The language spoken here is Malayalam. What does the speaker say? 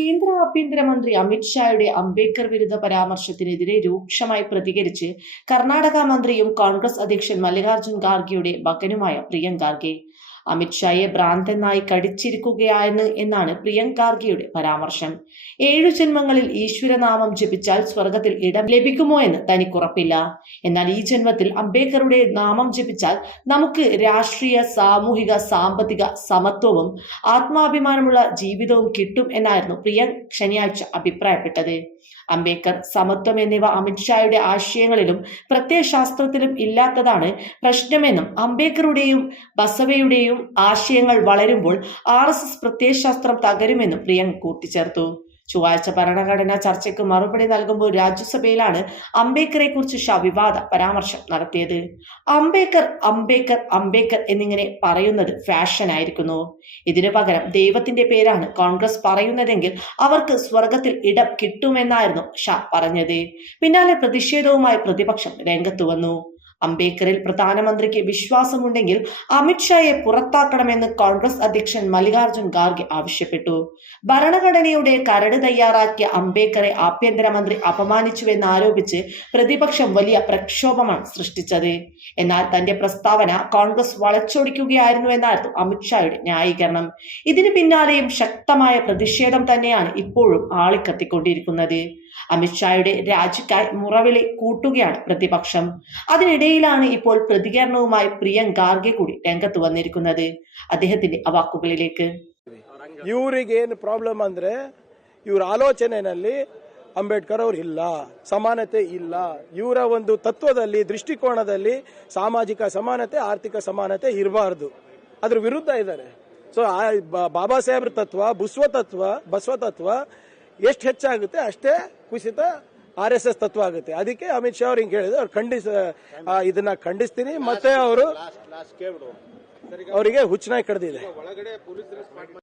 കേന്ദ്ര ആഭ്യന്തരമന്ത്രി അമിത്ഷായുടെ അംബേദ്കർ വിരുദ്ധ പരാമർശത്തിനെതിരെ രൂക്ഷമായി പ്രതികരിച്ച് കർണാടക മന്ത്രിയും കോൺഗ്രസ് അധ്യക്ഷൻ മല്ലികാർജുൻ ഖാർഗെയുടെ മകനുമായ പ്രിയം ഖാർഗെ അമിത്ഷായെ ഭ്രാന്തനായി കടിച്ചിരിക്കുകയാണ് എന്നാണ് പ്രിയങ്ക് ഗാർഗിയുടെ പരാമർശം. ഏഴു ജന്മങ്ങളിൽ ഈശ്വരനാമം ജപിച്ചാൽ സ്വർഗത്തിൽ ഇടം ലഭിക്കുമോ എന്ന് തനിക്കുറപ്പില്ല. എന്നാൽ ഈ ജന്മത്തിൽ അംബേദ്കറുടെ നാമം ജപിച്ചാൽ നമുക്ക് രാഷ്ട്രീയ സാമൂഹിക സാമ്പത്തിക സമത്വവും ആത്മാഭിമാനമുള്ള ജീവിതവും കിട്ടും എന്നായിരുന്നു പ്രിയങ്ക് ശനിയാഴ്ച അഭിപ്രായപ്പെട്ടത്. അംബേദ്കർ സമത്വം എന്നിവ അമിത്ഷായുടെ ആശയങ്ങളിലും പ്രത്യയശാസ്ത്രത്തിലും ഇല്ലാത്തതാണ് പ്രശ്നമെന്നും അംബേദ്കറുടെയും ബസവയുടെയും ആശയങ്ങൾ വളരുമ്പോൾ ആർ എസ് എസ് പ്രത്യയശാസ്ത്രം തകരുമെന്നും പ്രിയങ്ക കൂട്ടിച്ചേർത്തു. ചൊവ്വാഴ്ച ഭരണഘടനാ ചർച്ചയ്ക്ക് മറുപടി നൽകുമ്പോൾ രാജ്യസഭയിലാണ് അംബേദ്കറെ കുറിച്ച് വിവാദ പരാമർശം നടത്തിയത്. അംബേദ്കർ അംബേദ്കർ അംബേദ്കർ എന്നിങ്ങനെ പറയുന്നത് ഫാഷൻ ആയിരിക്കുന്നു. ഇതിനു പകരം ദൈവത്തിന്റെ പേരാണ് കോൺഗ്രസ് പറയുന്നതെങ്കിൽ അവർക്ക് സ്വർഗത്തിൽ ഇടം കിട്ടുമെന്നായിരുന്നു ഷാ പറഞ്ഞത്. പിന്നാലെ പ്രതിഷേധവുമായി പ്രതിപക്ഷം രംഗത്തു വന്നു. അംബേദ്കറിൽ പ്രധാനമന്ത്രിക്ക് വിശ്വാസമുണ്ടെങ്കിൽ അമിത്ഷായെ പുറത്താക്കണമെന്ന് കോൺഗ്രസ് അധ്യക്ഷൻ മല്ലികാർജുൻ ഖാർഗെ ആവശ്യപ്പെട്ടു. ഭരണഘടനയുടെ കരട് തയ്യാറാക്കിയ അംബേദ്കറെ ആഭ്യന്തരമന്ത്രി അപമാനിച്ചുവെന്നാരോപിച്ച് പ്രതിപക്ഷം വലിയ പ്രക്ഷോഭമാണ് സൃഷ്ടിച്ചത്. എന്നാൽ തന്റെ പ്രസ്താവന കോൺഗ്രസ് വളച്ചൊടിക്കുകയായിരുന്നു എന്നായിരുന്നു അമിത്ഷായുടെ ന്യായീകരണം. ഇതിന് പിന്നാലെയും ശക്തമായ പ്രതിഷേധം തന്നെയാണ് ഇപ്പോഴും ആളിക്കത്തിക്കൊണ്ടിരിക്കുന്നത്. അമിത്ഷായുടെ രാജിക്കായി മുറവിളി കൂട്ടുകയാണ് പ്രതിപക്ഷം. അതിനിടയിലാണ് ഇപ്പോൾ പ്രതികരണവുമായി പ്രിയങ്ക് ഖാർഗെ കൂടി രംഗത്ത് വന്നിരിക്കുന്നത് അദ്ദേഹത്തിന്റെ ആ വാക്കുകളിലേക്ക് ಇವ್ರಿಗೇನು ಪ್ರಾಬ್ಲಮ್ ಅಂದ್ರೆ ಇವ್ರ ಆಲೋಚನೆಯಲ್ಲಿ ಅಂಬೇಡ್ಕರ್ ಅವ್ರು ಇಲ್ಲ ಸಮಾನತೆ ಇಲ್ಲ ಇವರ ಒಂದು ತತ್ವದಲ್ಲಿ ದೃಷ್ಟಿಕೋನದಲ್ಲಿ ಸಾಮಾಜಿಕ ಸಮಾನತೆ ಆರ್ಥಿಕ ಸಮಾನತೆ ಇರಬಾರ್ದು ಅದ್ರ ವಿರುದ್ಧ ಇದ್ದಾರೆ ಸೊ ಬಾಬಾ ಸಾಹೇಬ್ರ ತತ್ವ ಬುಸ್ವ ತತ್ವ ಬಸವ ತತ್ವ ಎಷ್ಟು ಹೆಚ್ಚಾಗುತ್ತೆ ಅಷ್ಟೇ ಕುಸಿತ ಆರ್ ಎಸ್ ಎಸ್ ತತ್ವ ಆಗುತ್ತೆ. ಅದಕ್ಕೆ ಅಮಿತ್ ಶಾ ಅವ್ರು ಹಿಂಗೆ ಹೇಳಿದ್ರು. ಅವ್ರು ಖಂಡಿಸ ಇದನ್ನ ಖಂಡಿಸ್ತೀನಿ. ಮತ್ತೆ ಅವರು ಅವರಿಗೆ ಹುಚ್ಚನಾಗಿ ಕಡ್ದಿದೆ.